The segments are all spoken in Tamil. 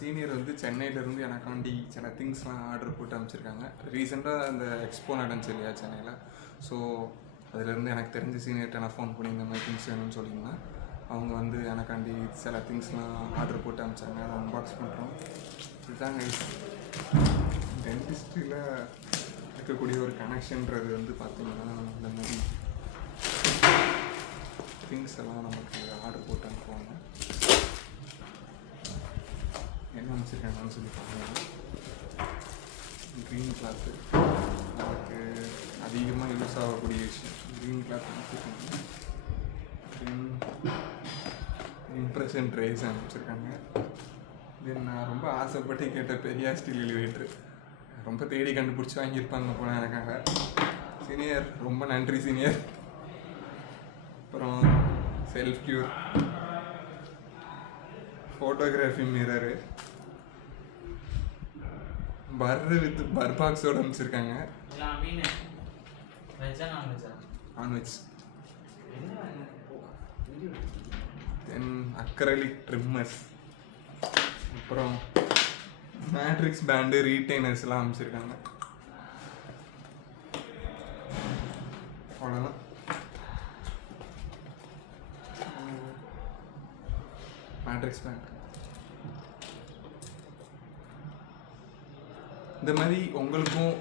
சீனியர் வந்து சென்னையிலேருந்து எனக்காண்டி சில திங்ஸ்லாம் ஆர்டர் போட்டு அமைச்சிருக்காங்க. ரீசெண்டாக அந்த எக்ஸ்போ நடந்துச்சு இல்லையா சென்னையில். ஸோ அதுலேருந்து எனக்கு தெரிஞ்ச சீனியர்கிட்ட நான் ஃபோன் பண்ணி இந்த மாதிரி திங்ஸ் வேணும்னு சொல்லியிருந்தேன். அவங்க வந்து எனக்காண்டி சில திங்ஸ்லாம் ஆர்டர் போட்டு அமைச்சாங்க. அதை அன்பாக்ஸ் பண்ணுறோம். இதுதாங்க டென்டிஸ்ட்ரியில் இருக்கக்கூடிய ஒரு கனெக்ஷன்றது வந்து பார்த்திங்கன்னா இந்த மாதிரி திங்ஸ் எல்லாம் நமக்கு ஆர்டர் போட்டு அனுப்புவாங்க. என்ன அமைச்சிருக்காங்கன்னு சொல்லி பார்த்தீங்கன்னா க்ரீன் கிளாத்து, நமக்கு அதிகமாக யூஸ் ஆகக்கூடிய விஷயம். க்ரீன் கிளாத் அமைச்சிருக்காங்க. இம்ப்ரெஷன் ட்ரேஸ் அமைச்சிருக்காங்க. தென் நான் ரொம்ப ஆசைப்பட்டு கேட்ட பெரியா ஸ்டீல் எலிவேட்ரு ரொம்ப தேடி கண்டுபிடிச்சி வாங்கியிருப்பாங்க போனால் எனக்காக. சீனியர் ரொம்ப நன்றி சீனியர். அப்புறம் self cure, photography mirror, burr with பர்பாக்ஸோடு அமைச்சிருக்காங்க. நான்வெஜ். தென் அக்ரலிக் ட்ரிம்மர்ஸ், அப்புறம் மேட்ரிக்ஸ் பேண்டு, ரீட்டைனர்ஸ்லாம் அமைச்சிருக்காங்க. அவ்வளோதான். Matrix band. இந்த மாதிரி உங்களுக்கும்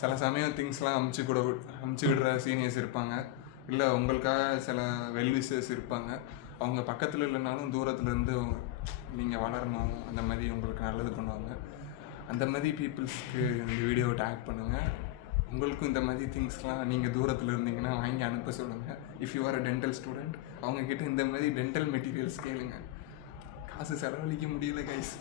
சில சமயம் திங்ஸ்லாம் அமுச்சு விடுற சீனியர்ஸ் இருப்பாங்க. இல்லை உங்களுக்காக சில வெல்விஷர்ஸ் இருப்பாங்க. அவங்க பக்கத்தில் இல்லைனாலும் தூரத்துலேருந்து நீங்கள் வளரணும், அந்த மாதிரி உங்களுக்கு நல்லது பண்ணுவாங்க. அந்த மாதிரி பீப்புள்ஸ்க்கு இந்த வீடியோவை டேக் பண்ணுங்கள். உங்களுக்கும் இந்த மாதிரி திங்ஸ்லாம் நீங்கள் தூரத்தில் இருந்தீங்கன்னா வாங்கி அனுப்ப சொல்லுங்கள். If you are a dental student, அவங்கக்கிட்ட இந்த மாதிரி டென்டல் மெட்டீரியல்ஸ் கேளுங்க. காசு செலவழிக்க முடியல கைஸ்.